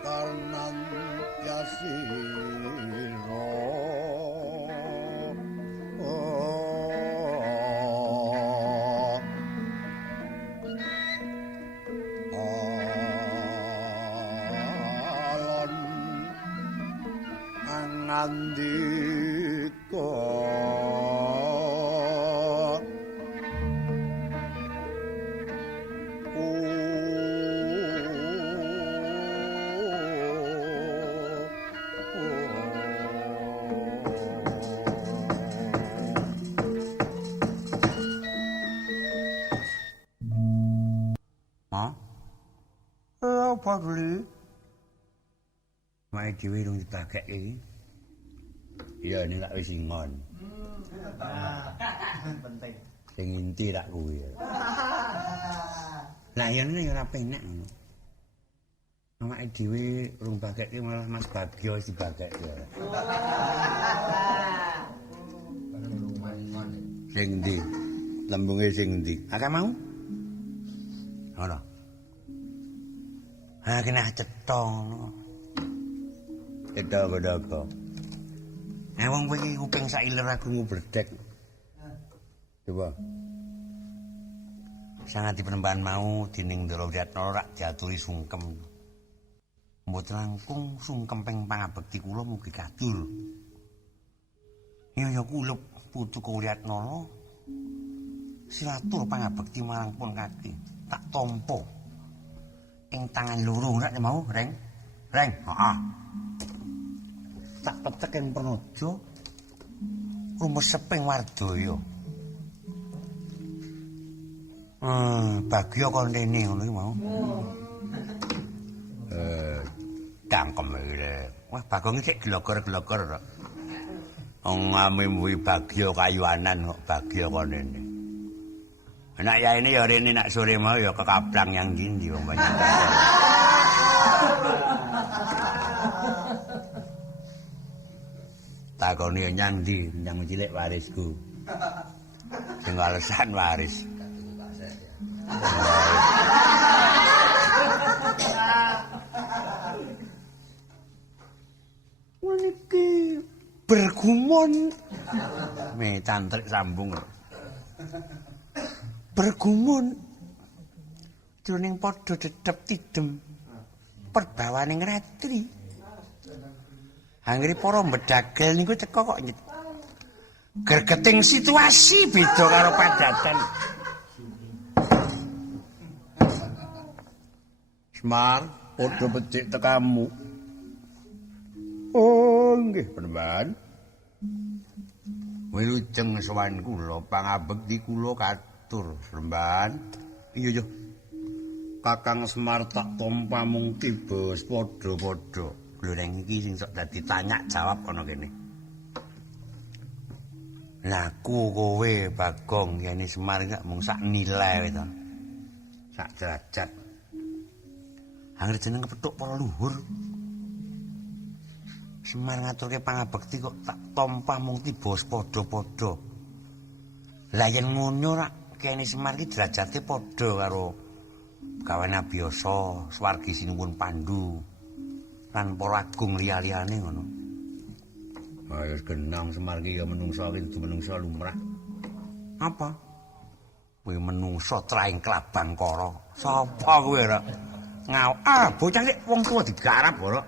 kanan yasiro alon angandika apa kuwi? Mae dhewe rung dibageke iki. Iya nek lak wis ingon. Penting. Sing inti rak kuwi. Lah ya ngene ya ora penak ngono. Awake dhewe rung bageke malah Mas Bagyo wis dibageke. Sing ndi? Lembunge sing ndi? Akeh mau? Ngono. Ha kena cetha ngono. Cetha godhoko. Wong kowe iki kuping sak iler aku ngubredek. Coba. Sangat penembahan mau dening Ndara Wiratna rak diaturi sungkem. Mboten langkung sungkem ping pangabekti kula mugi kadur. Ya kulup putu Wiratna silatur pangabekti marang pun kaki. Tak tampa ing tangan loro nek mau, Reng. Reng, heeh. Tak petek ing Pranaja rumeseping Wardaya. Bagya kon rene ngono iki mau. Cangkem iki. Wah, Bagong iki glogor-glogor kok. Wong ame Bagya kayuanan kok Bagya kon rene. Nek ya ini ya rene nak sore mau ya kekaplang yang gindi wong banyak. Takoni nyang ndi, nyang cilik warisku. Sing alasan waris. Niki bergumon. Me tantrik sambung. Bergumon jroning padha dedep tidem perbawaning ratri. Anggere para mbedagel niku teka kok gregeting situasi beda karo padatan. Semar, padha becik tekamu. Oh, nggih, Penembahan. Wilujeng sowan kula pangabekti kula katur, Penembahan. Iya yo. Kakang Semar tak tampa mung tiba padha-padha. Gloreng iki sing sok dadi tanya jawab ana kene. Lah kowe Bagong yene Semar gak mung sak nilai to. Sak derajat. Anggere jeneng kepethuk para luhur. Semar ngaturke pangabekti kok tak tampa mung tiba padha-padha. Lah yen ngono rak kene Semar iki derajate padha karo gawane Abiyasa, swargi sinuwun Pandhu. Lan para agung liya-liyane ngono. Wis genang Semar iki ya menungsa iki dudu menungsa lumrah. Apa? Kowe menungsa traing Klabangkara. Sapa kowe ra? Bocah sik wong tuwa digarap ora.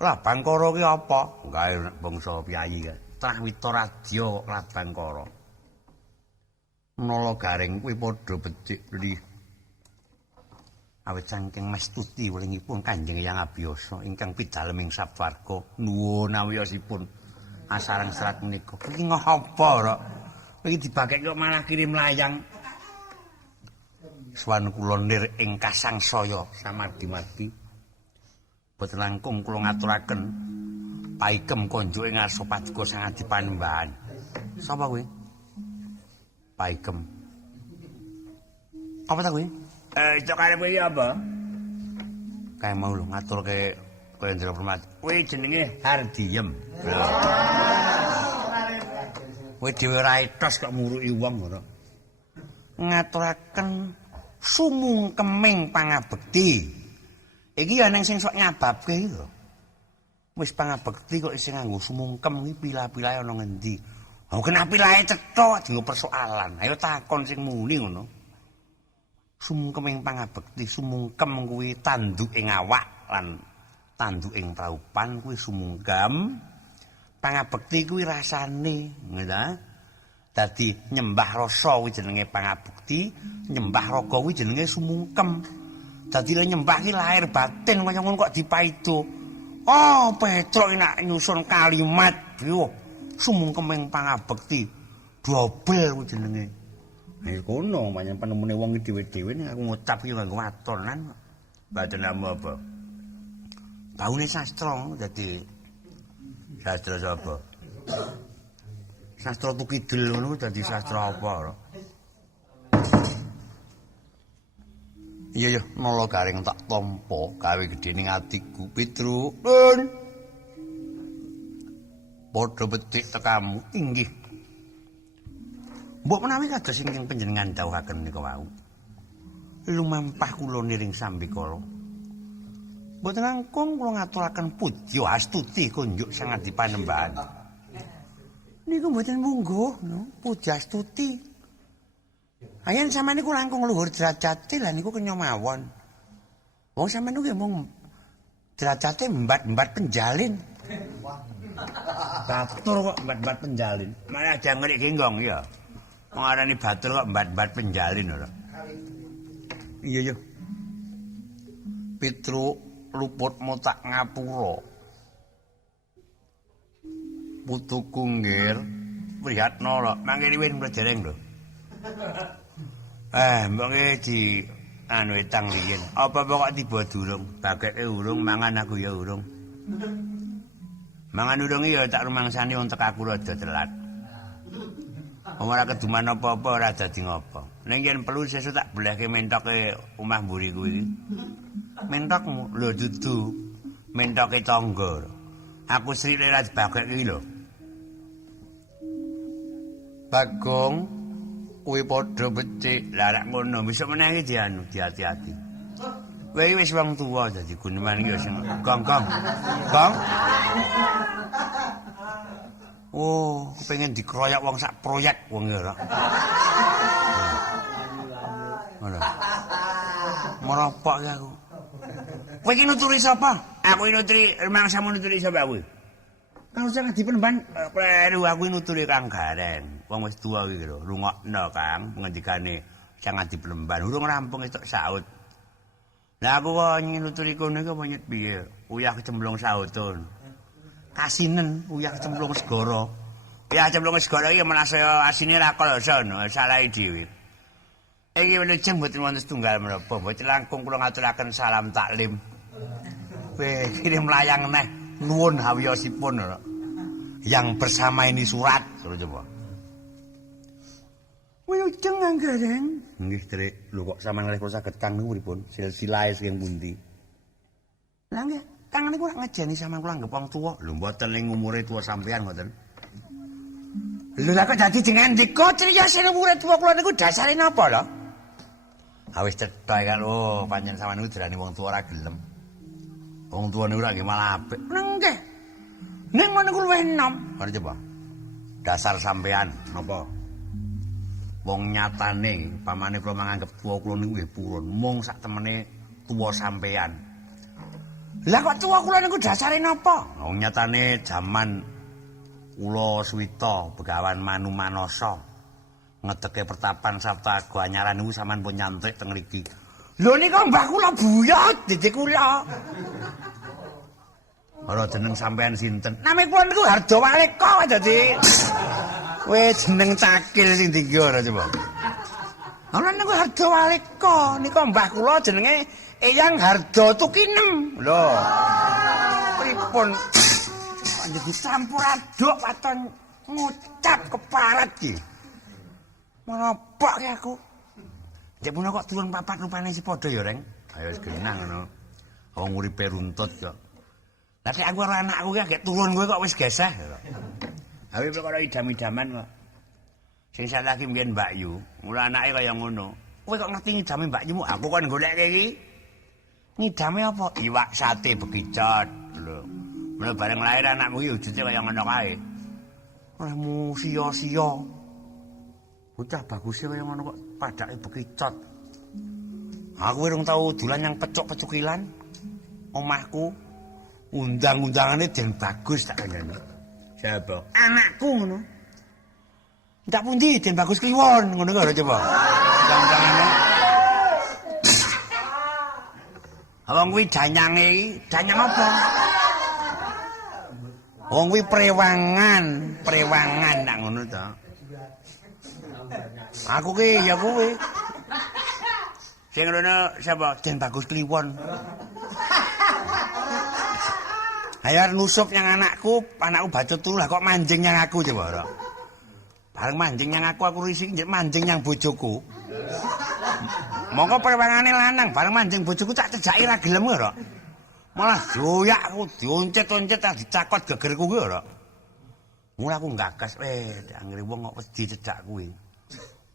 Klabangkara ki apa? Gawe nek bangsa piyayi ka. Trahwita Radya kok Klabangkara. Nala garing kuwi padha becik lih. Awit saking mestuti welingipun Kanjeng Hyang Abiyasa ingkang pidaleming sabwarga nuwun awiyosipun asarang serat menika. Iki ngapa ora? Iki dibagek kok malah kirim layang. Swan kula nir ing kasangsaya samargi-margi. Boten langkung kula ngaturaken paigem konjuk ing ngarsa paduka Sang Adi Panembahan. Sapa kuwi? Paigem. Apa ta kuwi? Cok arep iki apa? Kae mau lho ngaturke kowe Ndra Permati. Kuwi jenenge Hardiem. Kowe dhewe ora etos kok muruki wong ora. Ngaturaken sumungkeming pangabekti Iki ya ning sing sok nyababke iki lho. Wis pangabekti kok isih nganggo sumungkem iki pilah-pilahe ana ngendi? Oh kena pilahe cetha dienggo persoalan. Ayo takon sing muni ngono. Sumungkem ing pangabekti, sumungkem kuwi tanduk ing awak lan tanduk ing praupan kuwi sumungkem. Pangabekti kuwi rasane, ngono. Dadi nyembah rasa kuwi jenenge pangabekti, nyembah raga kuwi jenenge sumungkem. Dadi le nyembah ki lahir batin kaya ngono kok dipaido. Oh, Petruk nak nyusun kalimat, yo sumungkem ing pangabekti. Dobel kuwi jenenge. Nek kono pancen penemune wong dhewe-dhewe ning aku ngucap iki nganggo watonan. Badan apa? Taune sastra dadi sastra sapa? Sastra Tukidul ngono dadi sastra apa? Iya ya, nala garing tak tampa gawe gedhening atiku Pitruk. Pun. Padha betik tekamu inggih. Mbok menawi kados ingkang panjenengan dawuhaken nika wau. Lumampah kula niring sambikala. Mboten langkung kula ngaturaken puja astuti kunjuk sangat dipanembahan. Niku mboten mungguh, no, puja astuti. Ayen sampeyan niku langkung luhur derajate lah niku kenya mawon. Wong sampeyan niku mung derajate mbat-mbat penjalin. Batur kok mbat-mbat penjalin. Malah jangkrik genggong ya. Wong arani batur kok mbat-mbat penjalin lho. Iya ya. Pitruk luputmu tak ngapura. Putuku nggir prihatna lho. Mangke riwen kula dereng lho. Mbok di anu etang riyen. Apa kok tiba durung? Bageke urung, mangan aku ya urung. Mangan urung ya tak rumangsani wong tek aku rada telat. Ora keduman apa-apa ora dadi ngopo. Ning yen perlu sesuk tak belehke mentoke omah mburi kuwi. Mentokmu lho dudu mentoke tangga. Aku srike ra dibageke iki lho. Bagong kuwi padha becik larak ngono besok meneh iki dianu diati-ati. Kowe wis wong tuwa dadi guneman iki sing gong. Oh, kepengin dikeroyok wong sak proyek wong ya ora. Ngono. Meropok ya aku. Kowe iki nuturi sapa? Aku nuturi mangsamu nuturi sapa kowe? Kalau jangan dipenemban kleru aku nuturi Kang Garen. Wong wis tuwa iki lho, rungokno Kang ngendikane jangan dipenemban. Urung rampung esuk saut. Lah aku kok nuturi kono iki apa nyet piye? Uyah kecemplung sautun. Kasinen uyah kecemplung segara. Ya cemplung segara iki menase asine ra kloso no, salahe dhewe. Iki wilujeng mboten wonten setunggal menapa, mboten langkung kula ngaturaken salam taklim. Weh, kirim layang neh nuwun hawiyosipun lho. Yang bersama ini surat, suruh coba. Wilujeng Anggareng. Nggih, Trik. Lho kok sampeyan ngalih kula saged Kang niku pripun? Silsilahe saking pundi? Lah nggih, Kang niku lak ngajeni sampeyan kula anggap wong tuwa. Lho mboten ning umure tuwa sampeyan mboten. Lho lah kok dadi dingandika criyosane umure tuwa kula niku dasare napa lho? Awis cetha kan lho, pancen sampeyan niku dirani wong tuwa ora gelem. Wong tuwa niku ora nggih malah apik. Nggih. Ning ngono niku luwih enom. Mari coba. Dasar sampeyan napa? Wong nyatane pamane kula manganggep tuwa kula niku nggih purun, mung sak temene tuwa sampeyan. Lah kok tuwa kula niku dasare napa? Wong nyatane jaman kula suwita Begawan Manu Manasa ngedeke pertapan Sabta Ago Anyaran niku sampean pun nyantrik teng mriki. Lho nika mbah kula buyut dite kula. Ora jeneng sampean sinten? Name kula niku Hardawaleka dadi. Kowe jeneng cakil sing dienggo ora coba. Ana niku Hardawaleka, nika mbah kula jenenge Eyang Harda Tukinem. Lho. Pripun? Panjenengan dicampur aduk waton ngucap keparat iki. Menapa ki aku? Jek puno kok turun papat rupane si padha ya, Reng. Ayo wis genang ngono. Wong uripe runtut kok. Lah nek aku karo anakku ki gek turun kowe kok wis geseh kok. Awe perkara idam-idaman kok. Sing saiki mbiyen Mbak Yu, mula anake kaya ngono. Kowe kok ngerti idame Mbak Yumu? Aku kon goleke iki. Ngidame apa? Iwak sate bekicot. Lho. Mulai bareng lahir anakmu iki wujudnya kaya ngono kae. Remu sia-sia. Bocah bagusnya kaya ngono kok padake bekicot. Aku urung tau dolan yang pecuk-pecukilan. Omahku undang-undangane Den Bagus tak kandhani. Siapa? Anakku ngono. Ndak pundi Den Bagus kliwon ngono kok coba. Undang-undangane. Wong kuwi danyange iki, danyang apa? Wong kuwi prewangan tak ngono to. Aku ki ya kuwi. Sing ngono sapa? Den Bagus kliwon. Ayo nusup yang anakku baca turu lah kok manjing yang aku coba ora. Bareng manjing yang aku risik manjing yang bojoku. Mongko prewangane lanang bareng manjing bojoku tak cejaki ra gelem ora. Malah doyak aku dioncet-oncet tak dicakot gegerku kuwi ora. Mulai aku gagas anggere wong kok wedi cedak kuwi.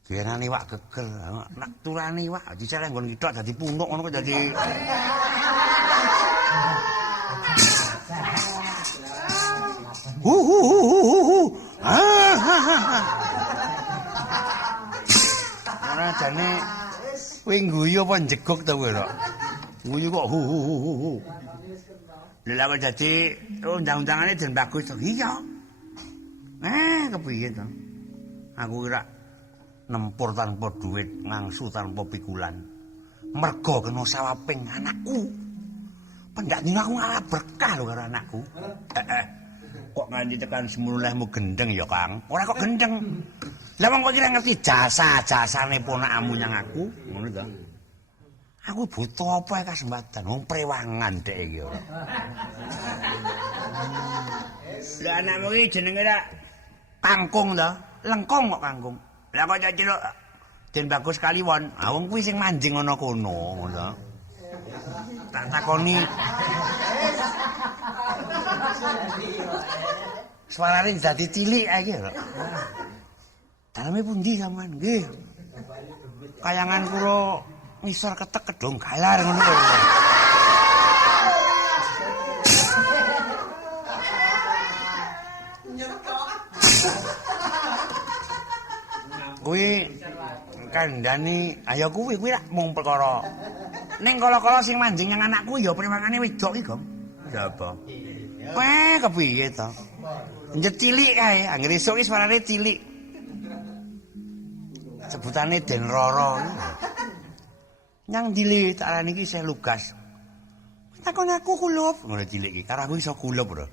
Biarane iwak geger, nak turane iwak diceleng nggon kithok dadi punuk ngono kok dadi Ora jane kowe guyu apa njegok ta kowe kok. Guyu kok Lha kok dadi undang-undangane Den Bagus to. Iya. Kepiye to? Aku kira nempur tanpa duit, ngangsu tanpa pikulan. Mergo kena sawaping anakku. Pendak dina aku ngalah berkah lho karo anakku. Kok nganti tekan semulehmu gendeng ya, Kang? Ora kok gendeng. Lah wong kok kira ngerti jasa-jasane ponakmu nyang aku, ngono to. Aku butuh apa kasembatan, wong prewangan dhek iki ora. Lah anakmu iki jenenge ra Kangkung to, lengkung kok Kangkung. Lah kok celuk Den Bagus Kaliwon, wong kuwi sing manjing ana kono, ngono to. Tak takoni. Suarane dadi cilik iki lho. Daleme pundi sampean? Nggih. Kayangan kula ngisor ketek kedong galar ngono lho. Kuwi kandhani ayo kuwi lak mung perkara. Ning kala-kala sing manjing yang anakku ya prewangane wedok iki, Gong. Sapa? Kepiye to? Njet cilik kae, anggere esuk iki suarane cilik. Sebutane Den Roro. Nyang dile tak arani iki isih lugas. Takon aku kulup, ngono cilik iki. Karo aku iso kulup, Bro.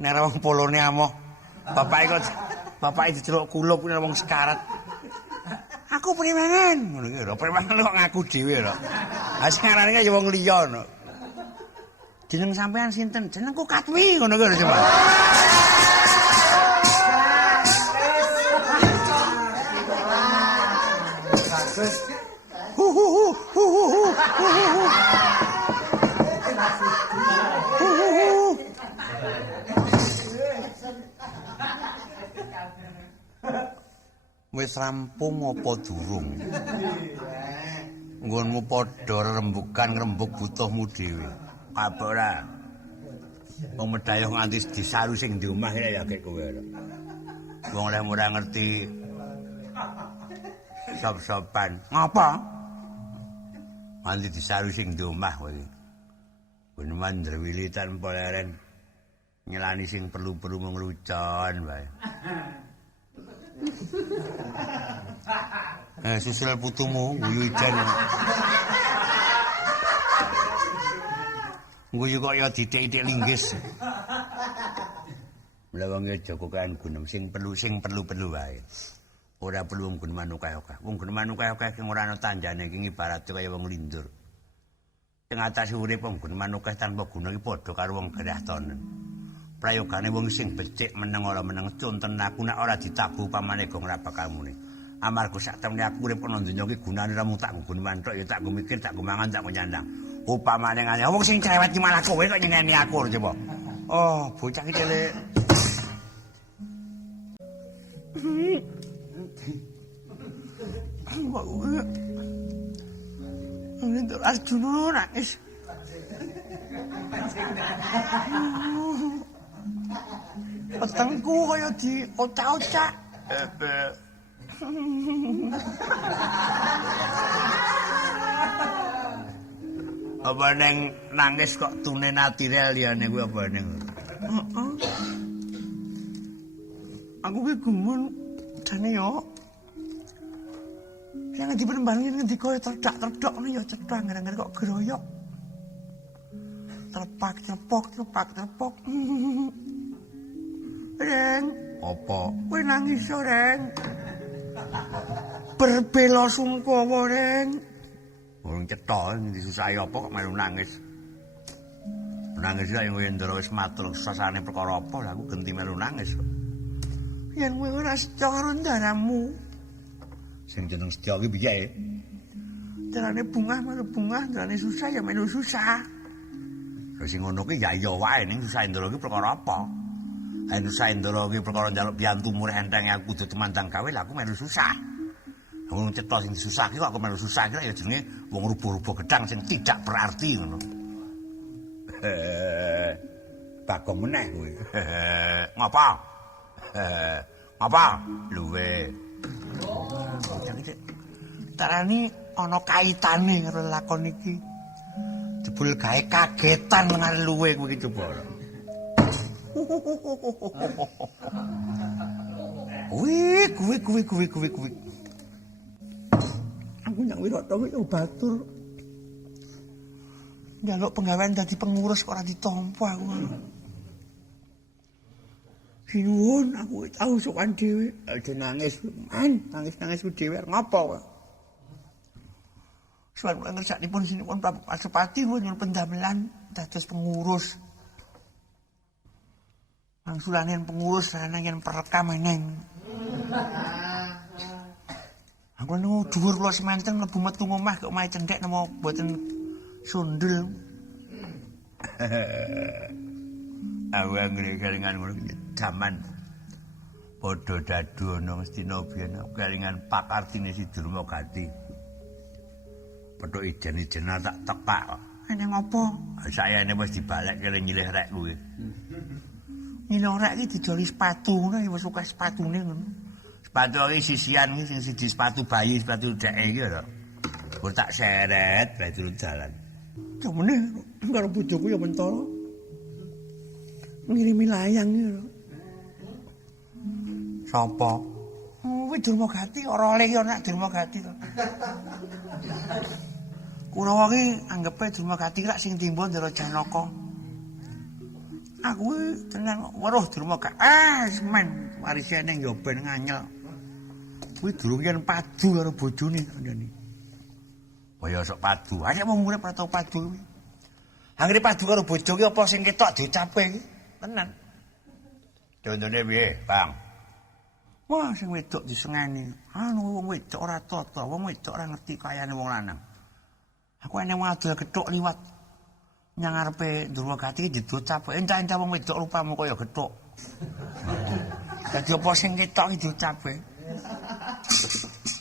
Nek wong polone amoh, bapake diceluk kulup nek wong sekarat. Aku prewangan, ngono iki lho. Prewangan kok ngaku dhewe lho. Ha sing arane ya wong liya no. Jeneng sampean sinten? Jenengku Katwi, ngono iki lho coba. Wis rampung apa durung? Nggonmu padha rembukan ngrembug butuhmu dhewe. Apa ora? Wong medhayuh nganti disaru sing di omah ya kek kowe. Wong lek ora ngerti sop-sopan. Ngapa? Nganti disaru sing di omah kowe. Ben mandrewili tanpa leren. Nyelani sing perlu-perlu nglucon wae. Susul putumu guyu ijan. Guyu kok ya ditik-itik linggis. Lah wong Jawa kan gunem sing perlu wae. Ora perlu wong guneman akeh-akeh. Wong guneman akeh-akeh sing ora ana tandane iki ibarat kaya wong lindur. Sing atas urip wong guneman akeh tanpa guna iki padha karo wong gerah tonen. Prayogane wong sing becik meneng ora meneng conten aku nek ora ditabuh pamane gong ra bakal muni. Amarga sak temene aku urip ana donya iki gunane ra mung tak guneman tok ya tak mikir, tak mangan, tak nyandang. Upamane ngene wong sing cerewet ki malah kowe kok nyengeni aku coba. Oh, bocah iki cilik. Ini Arjuna nangis. Wetengku kaya di ocak-ocak. Apa neng nangis kok tune naturel liyane kuwi apa neng? Heeh. Aku ki gumun jane yo. Yang ngendi penembangan ngendi koyo terdak-terdok ngono ya cetha gara-gara kok geroyok. Terpak. Reng, apa? Kowe nangis yo, Reng. Berbela sungkawa, Reng. Wong cetha disusahi apa kok melu nangis. Nangis ya yang Wendra wis matur sasane perkara apa lha aku genti melu nangis kok. Yen kowe ora setya karo ndaramu. Sing jeneng setya ki piye? Darane bungah melu bungah, darane susah ya melu susah. Lah sing ngono ki ya iya wae ning susah Indra ki perkara apa? Anu susah Indra ki perkara njaluk piantu murih enteng aku kudu temandang gawe lah aku melu susah. Wong cetha sing susah ki kok aku melu susah ki ya jenenge wong rubuh-rubuh gedang sing tidak berarti ngono. Bagong meneh kowe. Ngapa? Ngapa? Luwe. Tarani ana kaitane karo lakon iki. Jebul gawe kagetan nang luwe kowe iki coba. Kuwi. Aku nang Wirata kuwi batur. Njaluk penggawean dadi pengurus kok ora ditampa aku. Sinuwun aku tau sowan dhewe, aja nangis, nangis ku dhewe ngopo kok. Suwan kula ngersakipun sinipun Prabu Pasupati nyuwun pendamelan dados pengurus. Mangsulanen pengurus lanang yen perekam eneng. Aku nu dhuwur kula semanten mlebu metu omah kok omahe cendhek napa mboten sundel. Aku anggere kelingan ngono jaman padha dadu ana Ngastina biyen kelingan pakartine si Durmagati. Padha ijen-ijenan tak tekak. Ene ngopo? Sayane wis dibalek kele nyilih rek kuwi. Nyilih rek iki didoli sepatu ngono ya wis akeh sepatune ngono. Sepatu iki sisian iki sing siji sepatu bayi, sepatu dheke iki lho. Kok tak seret bae turun jalan. Kemene karo bojoku ya mentara. Ngirimi layang iki lho. Sapa? Kuwi Durmagati ora oleh ki ana Durmagati to. Kurawa ki anggepe Durmagati lak sing timba Ndara Janaka. Aku tenan weruh Durmagati. Semen warise ning Yoben nganyel. Kuwi durung yen padu karo bojone kandhane. Kaya sok padu. Arek wong urip ora tau padu kuwi. Anggere padu karo bojo ki apa sing ketok diucape iki? Tenan. Contone piye, Bang? Wah, sing wedok disengeni. Anu wong wedok ora tata, wong wedok ora ngerti kayane wong lanang. Aku enek wong adol gethuk liwat nyang ngarepe Durmagati diucap, "Encah-encah wong wedok rupamu kaya gethuk." Dadi apa sing ketok iki diucape?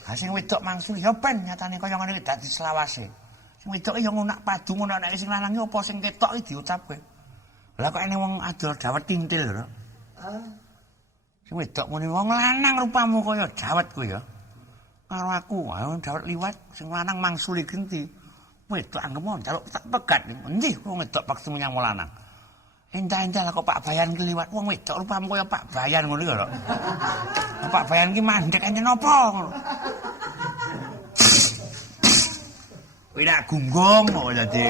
Ha sing wedok mangsul ya ben nyatane kaya ngene iki dadi selawase. Sing wedok ya ngunak padu ngono nek sing lanang apa sing ketok iki diucapke. Lah kok enek wong adol dawet tintil lho. Sing wedok muni wong lanang rupamu kaya dawet kuwi ya. Karo aku, dawet liwat sing lanang mangsuli genti. Wedok anggemo njaluk tak pegat. Endi wong wedok paksa menyang wong lanang. Endah-endah kok Pak Bayan ki liwat wong wedok rupamu kaya Pak Bayan ngono lho. Pak Bayan ki mandek enten apa ngono. Kuwi nak gunggung kok dadi.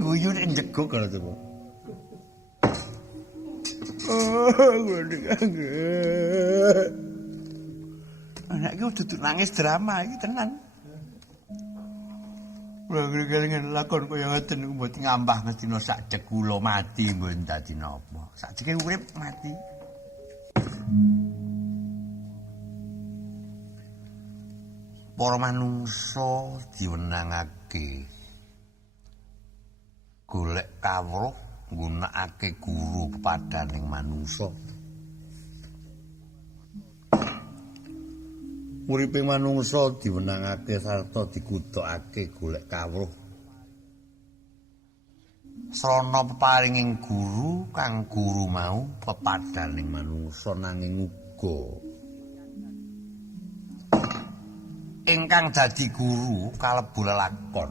Guyu nek njeguk karo to. Anak iki dudu nangis drama iki tenan. Kula kelingan lakon kaya ngoten niku mboten ngambah Ngastina sakjek kula mati mboten dadi napa. Sakjeke urip mati. Para manungsa diwenangake golek kawruh nggunakake guru pepadaning manungsa. Uriping manungsa diwenangake sarta digudhokake golek kawruh. Srana peparinging guru kang guru mau pepadaning manungsa nanging uga ingkang dadi guru kalebu lelakon.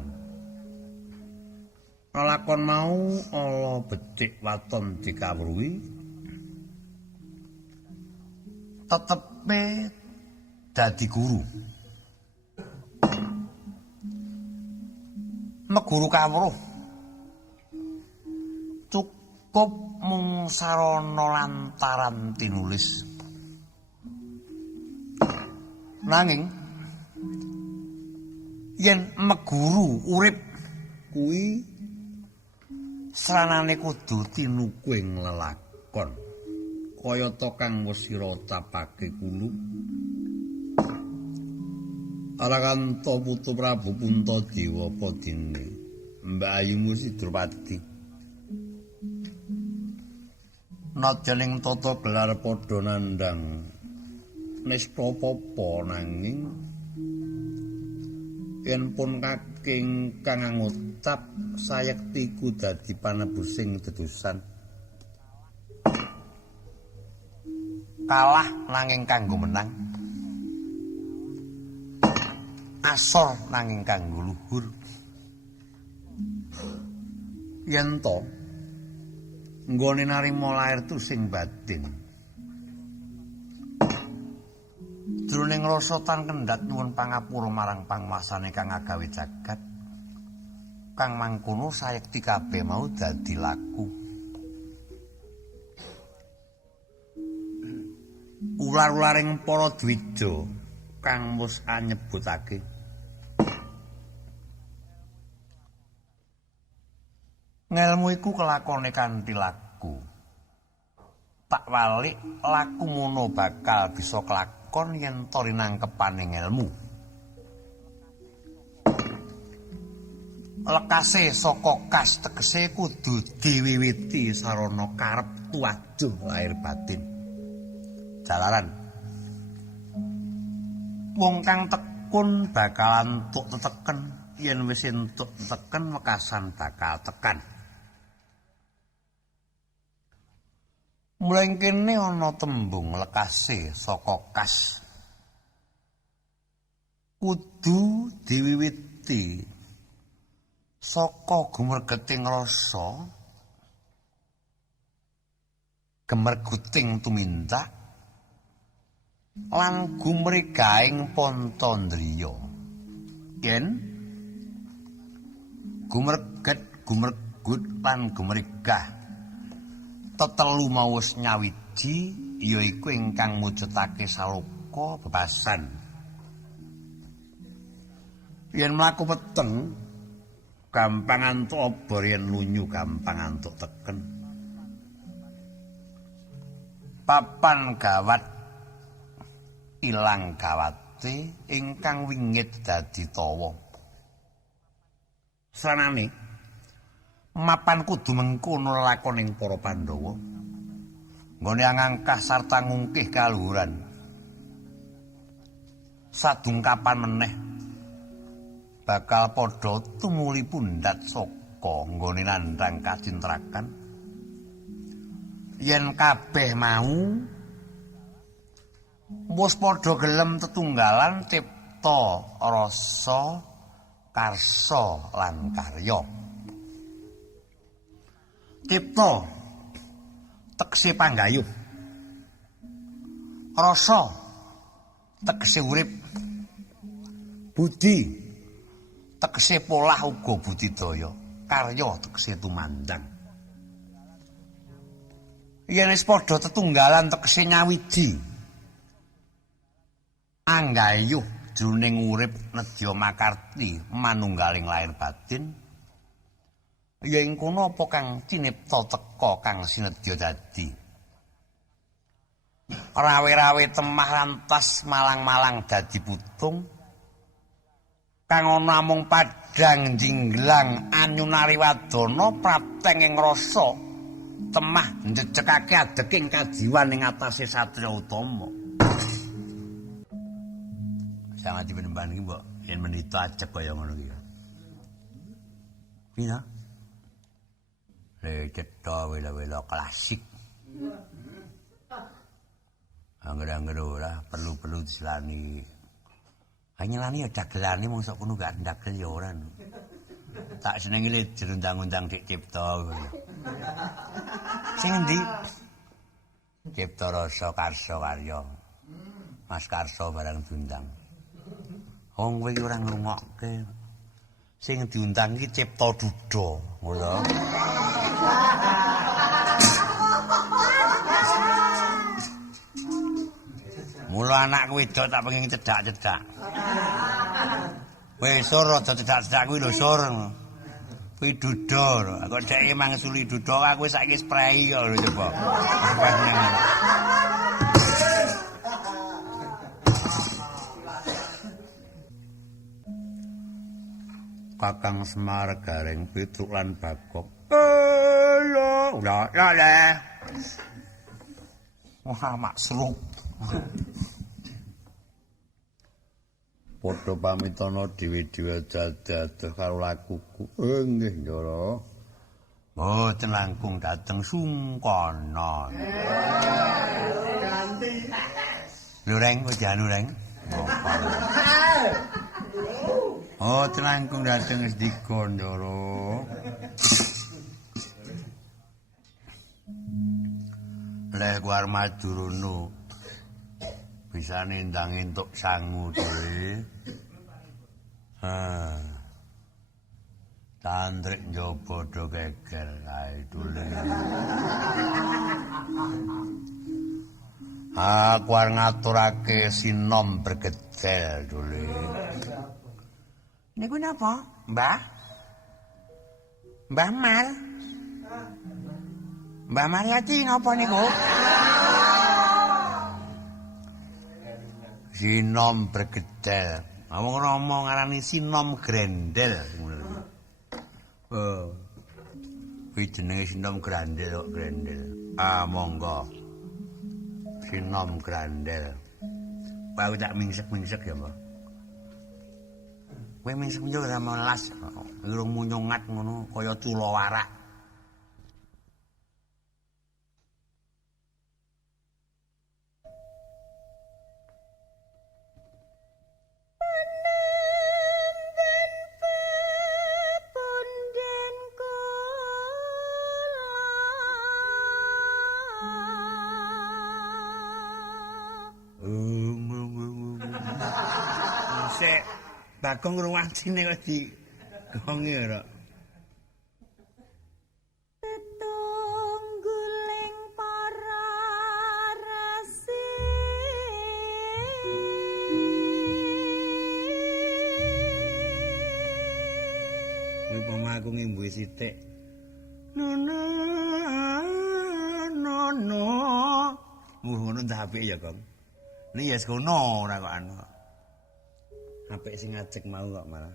Lelakon mau ala becik waton dikawruhi tetepe dadi guru. Meguru kawruh cukup mung sarana lantaran tinulis. Nanging yen meguru urip kuwi sranane kudu tinukuing lelakon kayata kang wis sira capake kulo. Arakanta putu Prabu Puntadewa padine Mbahayumu Sidropati. Najaning tata gelar padha nandhang nista papa nanging yen pun kaking kang ngucap sayektiku dadi panebusing dedosan. Kalah nanging kanggo menang. Asor nanging kanggo luhur. Yen to nggone narima lair tu sing batin. Jroning rasa tan kendhat nuwun pangapura marang panguwasane kang agawe jagat. Kang mangkono sayekti kabeh mau dadi laku. Ular-ularing para dwija kang wis anyebutake. Ngelmu iku kelakone kanthi laku. Tak walik laku mono bakal bisa kelakon yen to rinangkepane ngelmu. Lekase saka kas tegese kudu diwiwiti sarana karep tuwajuh lahir batin. Jalaran wong kang tekun bakalan entuk teteken, yen wis entuk teken wekasan bakal tekan. Mulai kene ana tembung lekase saka kas. Kudu diwiwiti saka gumergeting rasa, gemerguting tumindak lan gumregaing pantandriya. Yen gumerget, gumergut lan gumregah tetelu mau wis nyawiji yaiku ingkang mujudake saloka bebasan. Yen mlaku peteng gampang antuk obor, yen lunyu gampang antuk teken. Papan gawat ilang gawate ingkang wingit dadi tawa. Sanane mapan kudu mengkono lakoning para Pandhawa. Nggone ngangkah sarta ngungkih kaluhuran. Sadungkapan meneh bakal padha tumuli pundhat saka nggone nandhang kacintrakan. Yen kabeh mau wis padha gelem tetunggalan cipta rasa karsa lan karya. Cipta tegese panggayuh, rasa tegese urip, budi tegese polah uga budidaya, karya tegese tumandang. Yen wis padha tetunggalan tegese nyawiji, anggayuh jroning urip nedya makarti manunggaling lahir batin. Ya ing kono apa kang cinipta teka kang sinedya dadi. Rawe-rawe temah lantas malang-malang dadi putung. Kang ana mung padhang jinglang anyunari wadana prapteng ing rasa temah njejekake adeking kajiwan ing atase satriya utama. Sangat penemban iki mbok yen menita ajek kaya ngono iki. Pina? Le cetha wela-wela klasik. Angger-angger ora perlu diselani. Nyelani ya dagelane mosok kono gak ndagel ya ora. Tak senengi le jerundang-undang Dik Cipta. Sing endi? Cipta Rasa Karsa Karya. Mas Karsa barang diundang. Wong kowe iki ora ngrungokke. Sing diundang iki Cipta Duda, ngono. Mula anakku wedok tak pengen cedak-cedak. Wis sor aja cedak-cedak kuwi lho sor. Kuwi Duda. Kok dhek mangsuli Duda aku saiki spray kok lho coba. Kakang Semar Gareng Petruk lan Bagok. Udah le. Wah maksruk. Padha pamitana dhewe-dhewe dadah karo lakuku. Nggih, Ndara. Mboten langkung dateng sungkana. Lho Reng, kok jan Reng? Oh, telangkung dateng wis dikondoro. Leh kuar Maduruna. Bisa nendang entuk sangu dhewe. Tandrik njaba do geger ae dule. Aku arep ngaturake sinom bergedel dule. Niku napa, Mbah? Mbah Mal. Mbah Mariati napa niku? Sinom bergedel. Wong Rama ngarani sinom grendel. Oh. Kuwi jenenge sinom grendel kok grendel. Ah, monggo. Sinom grendel. Pak tak mingsek-mingsek ya, Mbah. Kowe mingsek yo ora melas. Irung munyungat ngono kaya cula warak. Sik Bagong ngruwancine kok di gonge ora. Tetungguling para rasi. Kuwi pamaku ngimbuhi sithik. Nono. Ngono ndak apik ya, Kong. Ini ya sekono ora kok anu. Apik sing ngajek mau kok malah.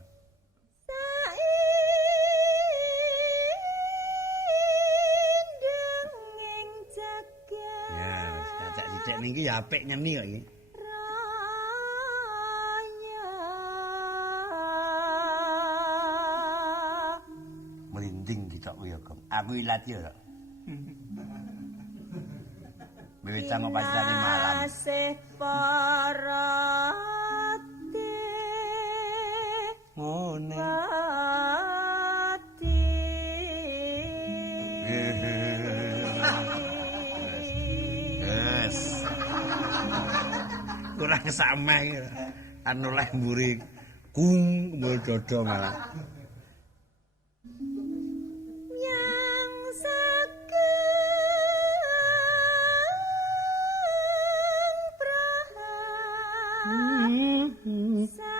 Saindenging jagat. Ya, cacak sithik niki ya apik nyeni kok iki. Raya. Merinding dithok ya, Kong. Aku ilat ya. Wiwit sang pasane malam. Asih para Ngene. Pati. Yes. Kurang sameh anu leh mburi kung mburi dodo malah. Yang sageng prahan sari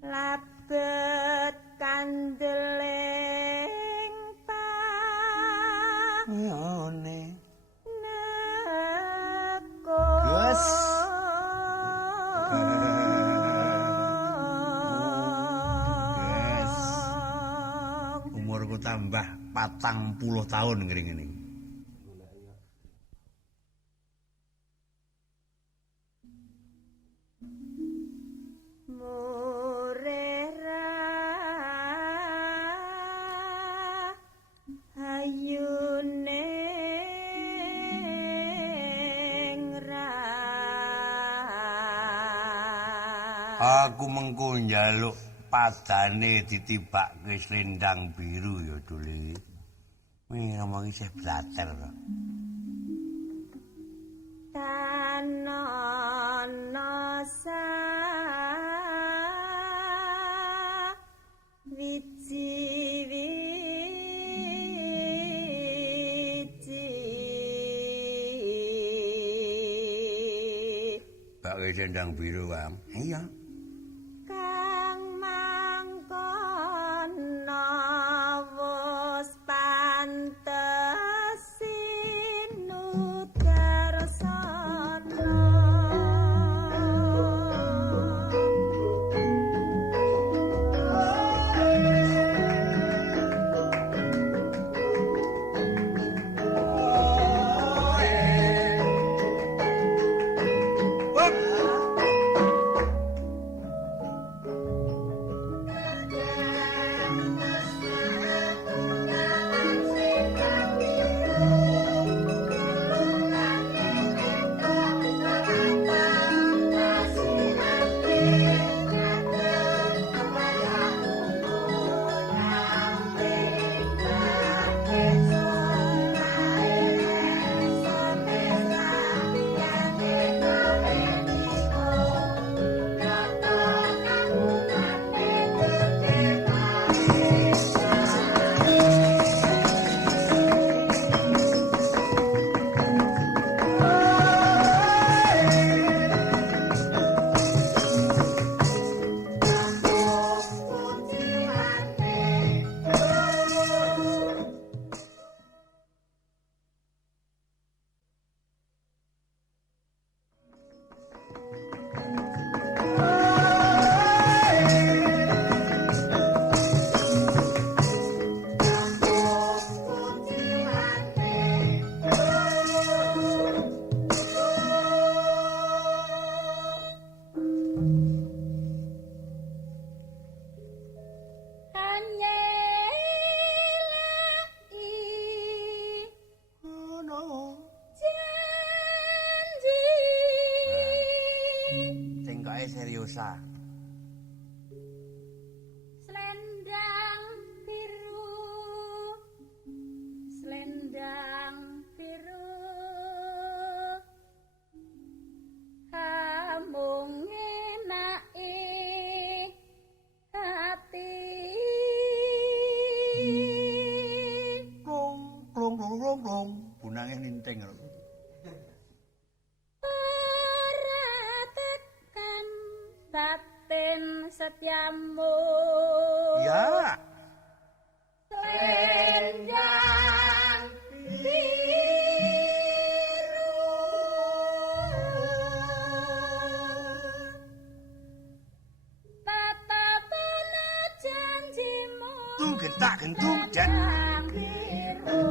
labet kandeling Ngene. neko Gus. Umurku tambah 40 tahun ngene-ngene. Murera ayune Aku mengko njaluk padane ditibakke slendang biru ya Duli. Wih, ngomong isih blater. Kanono sa wiji-wiji Bakke slendang biru, Kang. Iya. kang mangkono wis pantes sinudarsana Tingkake seriosa. Selendang biru, selendang biru, amung enake hati. Plong. Bunange ninting. Batin setiamu Ya. selendang biru tata tono janjimu Gentak gentung jan. selendang biru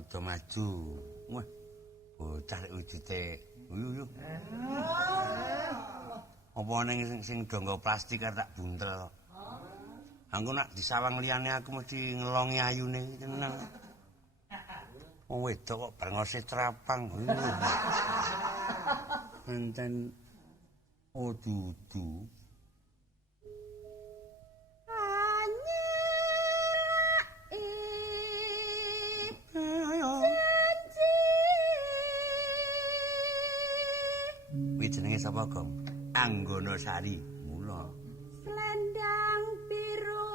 rada maju. Wah, bocah rek wujute. Uyu. Apa ning sing do nggo plastik tak buntel. Angko nak disawang liyane aku mesti ngelongi ayune tenang. Wong wedok kok brengose trapang. Enten dudu. Kuwi jenenge sapa, Gong? Anggana Sari. Mula. Selendang biru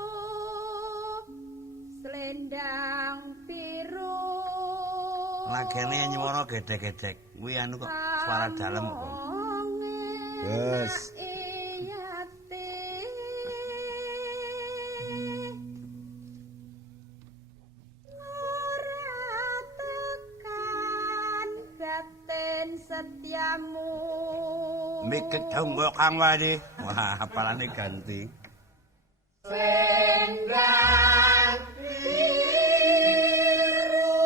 Lagene nyuwara gedhek-gedhek. Kuwi anu kok suara dalem kok. Yes. Setiamu Mikir tonggo kang wae. Wah, apalane ganti. Selendang biru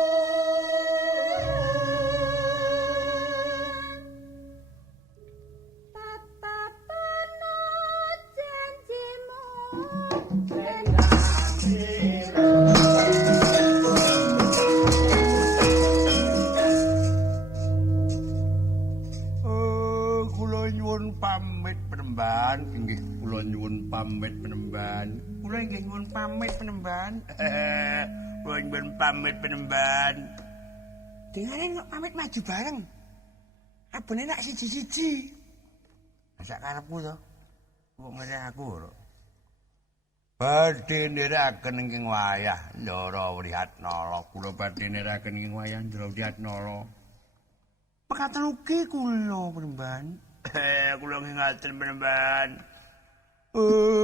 tatapanmu janjimu selendang biru. Pamit penemban, inggih kula nyuwun pamit penemban. Kula inggih nyuwun pamit penemban. Kula nyuwun pamit penemban. Dengane kok pamit maju bareng. Abene nak siji-siji. Sak karepku to. Kok ngerek aku lho. Badhe nderekaken ing wayah Ndara Wrihatnala. Kula badhe nderekaken ing wayah Ndara Wrihatnala. Pekaten ugi kula penemban. Kula ngingaten penemban.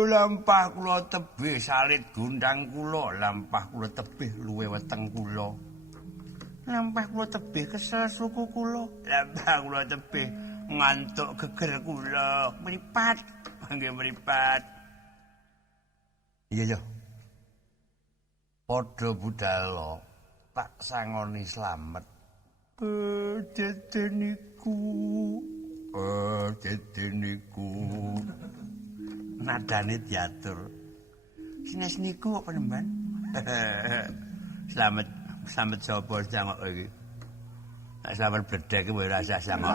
Lampah kula tebih salit gundang kula, lampah kula tebih luwe weteng kula. Lampah kula tebih kesel suku kula, lampah kula tebih ngantuk geger kula. Mripat, nggih mripat. Iya yo. Padha budal tak sangoni slamet. Dedeniku. Dedeniku. Nadane diatur. Sines niku kok penemban. Slamet sapa sangok iki. Slamet bledek wae rasa sangok.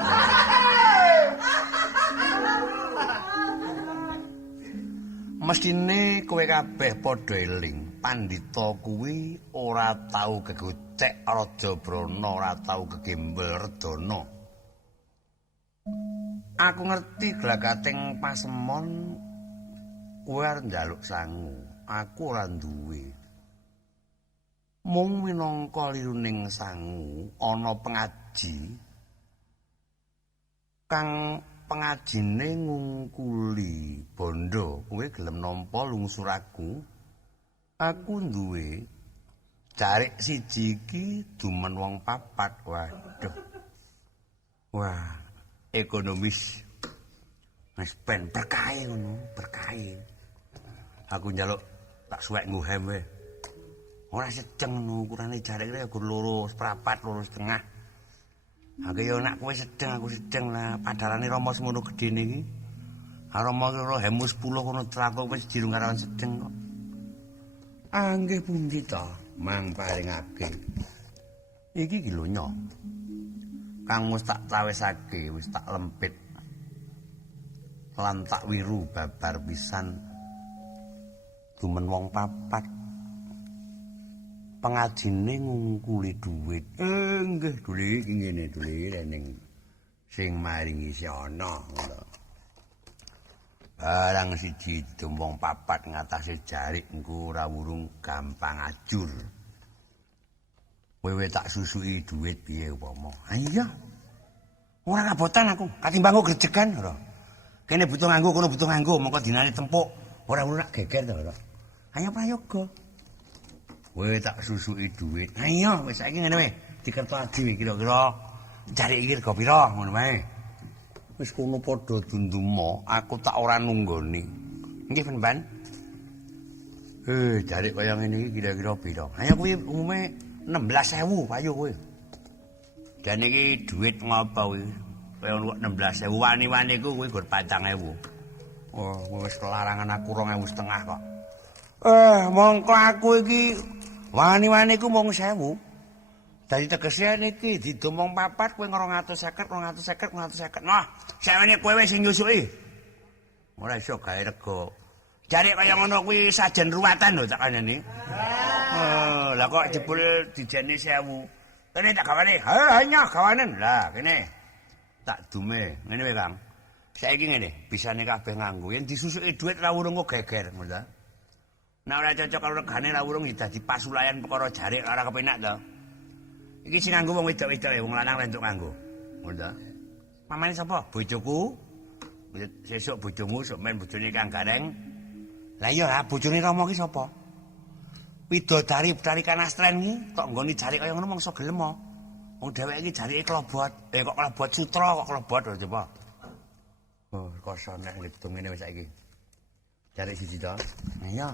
Mestine kowe kabeh padha eling, pandhita kuwi ora tau gegotek Rajabrana, ora tau gegembel Redana. Aku ngerti glagating pasemon kowe arep njaluk sangu, aku ora duwe. Mung minangka liruning sangu ana pengaji kang pengajine ngungkuli bondo, kowe gelem nampa lungsuraku. Aku duwe jarik siji iki dumen wong papat. Waduh. Wah, ekonomis. Wis ben berkahe ngono, berkahe. Aku njaluk tak suwek nguhem wae. Ora sedeng ngono ukurane jarik rek loro seprapat, loro setengah. Aku ya nek kowe sedeng aku sedeng lah padarane Rama semono gedene iki. Rama karo hemu 10 kono trako wis dirung karawan sedeng kok. Nggih pundi to, mang paringake. Iki ki lho nyo. Kang wis tak tawesake, wis tak lempit. Lan tak wiru babar pisan. Dumen wong papat. Pengajine ngungkuli dhuwit. Nggih, duli iki ngene duli ning sing maringi si ana ngono. Barang siji dumbong papat ngatasé jarik engko ora wurung gampang ajur. Wewe tak susuki dhuwit piye upama. Ha iya. Ora ngabotan aku, katimbang kok grejegan ora. Kene butuh nganggo, kono butuh nganggo, mongko dinane tempuk. Ora wurung nak geger to ora. Ayo prayoga. Wewe tak susuki dhuwit. Ha iya, wis saiki ngene wae. Dikerto adi kira-kira jarik iki rega pira ngono wae. Wis kono padha dunduma, aku tak ora nunggoni. Nggih, Penemban. Jarik kaya ngene iki kira-kira pira? Ayo kuwi umume 16.000 payu kowe. Dan iki duit ngapa kuwi? Kaya 16.000 wani-wani ku kuwi gur 4.000. Oh, wis larangan aku 2.500 kok. Mongko aku iki wani-wani ku mung 1.000. Dadi tegese niki didumong 4 kowe 250. Nah, sawene kowe wis sing nyusuki. Ora iso gawe rega. Jare kaya ngono kuwi sajen ruwatan lho tak kandhani. Lah kok jebul dijeni 1.000. Kene tak gawane. Hanya gawanen. Lah kene. Tak dume. Ngene wae, Kang. Saiki ngene, bisane kabeh nganggo. Yen disusuki dhuwit ra urung kok geger, ngono ta. Nek ora cocok karo regane ra urung dadi pasulayan perkara jare ora kepenak to. Iki sing nganggo wong wedok-wedok wong lanang entuk nganggo. Ngono ta. Mamane sapa? Bojoku. Sesuk bojomu sok men bojone Kang Gareng. Lah iya lah bojone Rama ki sapa? Widodari Betari Kanastren ki tok nggoni jare kaya ngono mongso gelem. Wong dheweke iki jarike klobot. Kok klobot sutra kok klobot lho coba. Oh, koso nek ngitung ngene wis saiki. Jare siji to. Iya.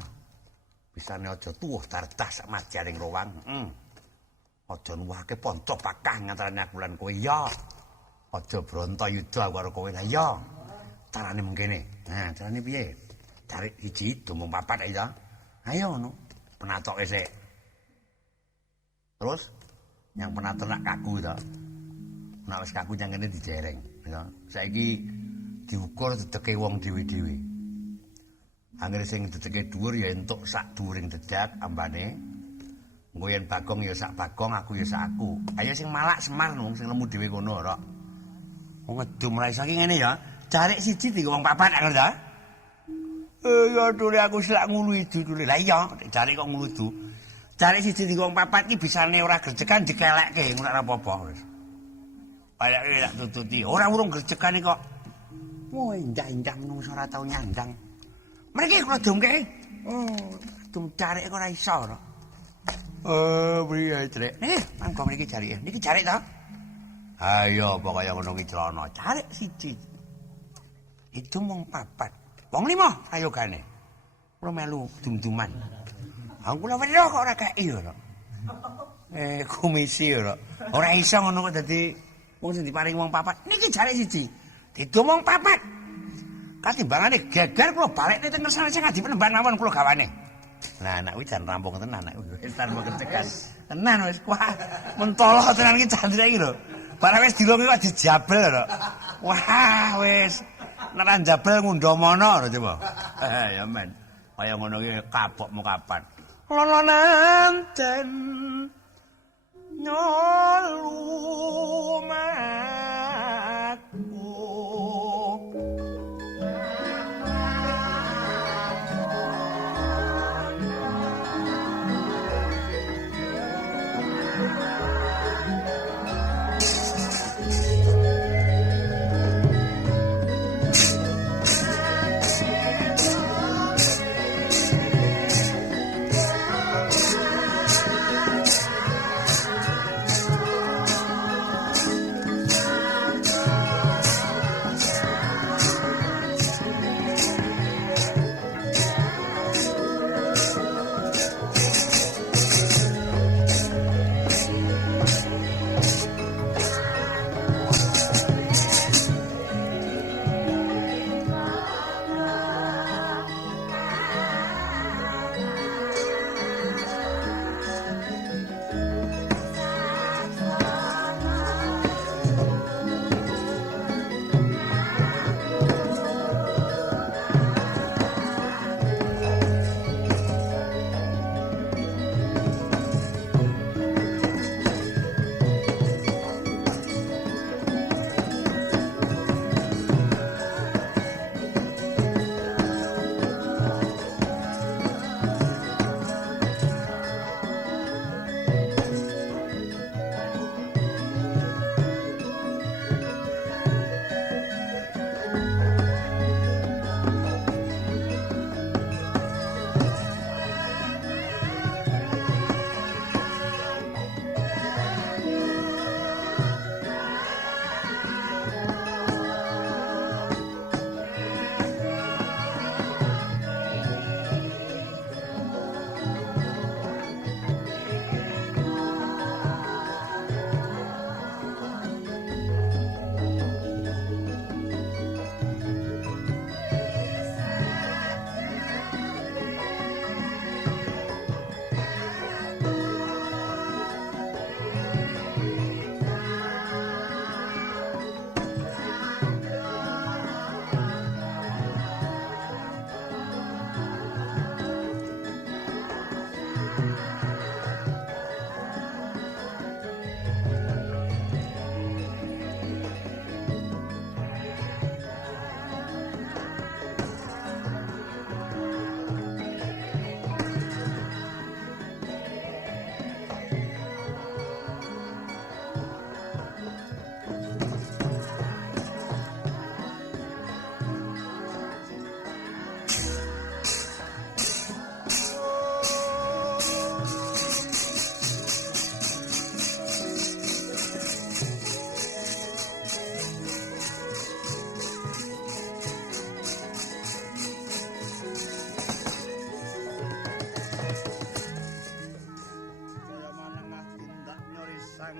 Bisane aja tuwuh tartas sak majaring rowang. Aja nuwahke ponco pakah ngantarane aku lan kowe ya. Aja Brontoyuda aku karo kowe lah ya. Carane mengkene. Nah, carane piye? Cari siji dumung 4 ya. Ayo ngono. Penatoke sik. Terus yang penator nak kaku to. Nek wis kaku yang kene dijereng, ya. Saiki diukur dedeke wong dhewe-dhewe. Angger sing dedeke dhuwur ya entuk sak dhuwuring dedak ambane. Engko yen Bagong ya sak Bagong, aku ya sak aku. Ayo sing malak Semar nung sing lemu dhewe kono ora. Wong ngedum mulai saking ngene ya. Cari siji di wong 4 ngono ta. Ya dule aku silak ngulu idu dule. Lah iya, cari kok ngulu idu. Cari siji di wong 4 iki bisane ora gerjekan dikelekke ngono ora apa-apa wis. Kaya tak tututi. Ora urung gerjekane kok. Wah, indah-indah menungso ora tau nyandang. Mriki kula dumke. Dum carek kok ora iso ora. Priye, Trek? Nih, mangko mriki carike. Niki carek to? Ayo, pokoke ngono ki celana. Carek siji. Itu mung 4. Wong 5 ayogane. Kula melu dum-duman. Aku kula weruh kok ora kei ora. Komisi ora. Ora iso ngono kok dadi wong sing diparingi wong 4. Niki carek siji. Didomong 4. Katimbangane geger kula balekne teng ngersane sing adi penemban mawon kula gawane. Lah anak kuwi jan rampung tenan anak wis tanpa kecekan. Tenan wis wah mentolo tenan iki jandre iki lho. Barang wis dilongi kok dijabel lho. Wah wis neran jabel ngundomono lho coba. Ya men. Kaya ngono ki kapokmu kapan. Lolonan nyolumaku.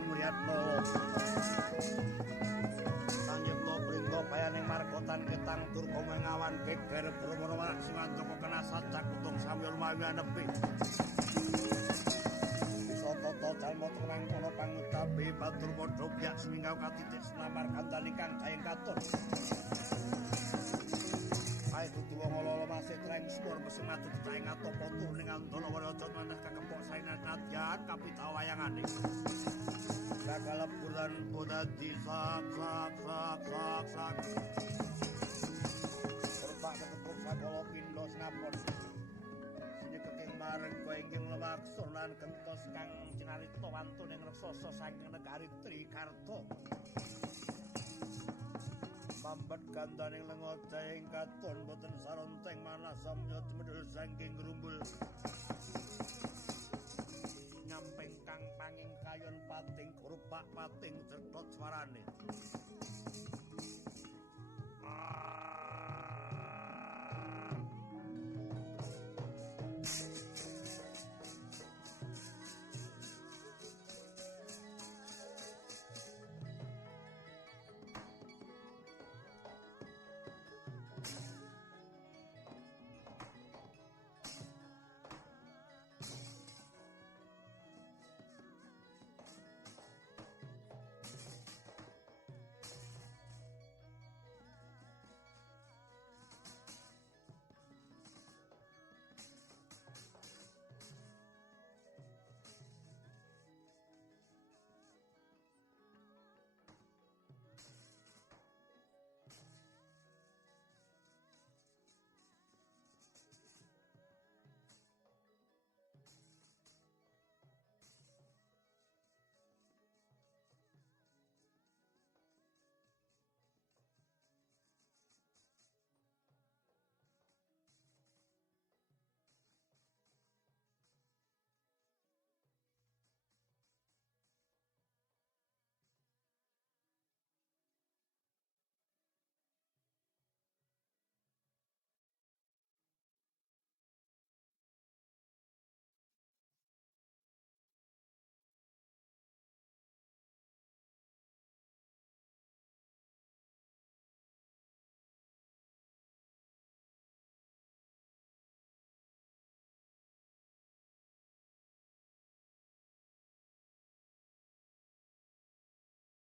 Muryatno Sanyukta Brinta bayaning margotan ketang durga mengawan geger Brahmana Simandaka kenasat cakutung samya lumawi anepi Toto jalma tenang kono pangutabe batur padha biak semingau katitik senamar kandhani kang daeng katon Ae dudu wong ala masih treng spor mesin matu daeng atopo tur ning andana waraja manah kakepok sainan nadyan kapitawayangane Bakal bulan bodadi sak Perpak ketepuk sakala pindha snapon Sini keking mareng kowe inggih lemaksun lan gentos kang cinarita wantun ing raksasa saking negari Trikarta Mampet gandaning lenga jaing katon boten saronteng manah samya tumedul saking ngrumbul nyamping kang panging kayon pating kurupak pating cetot swarane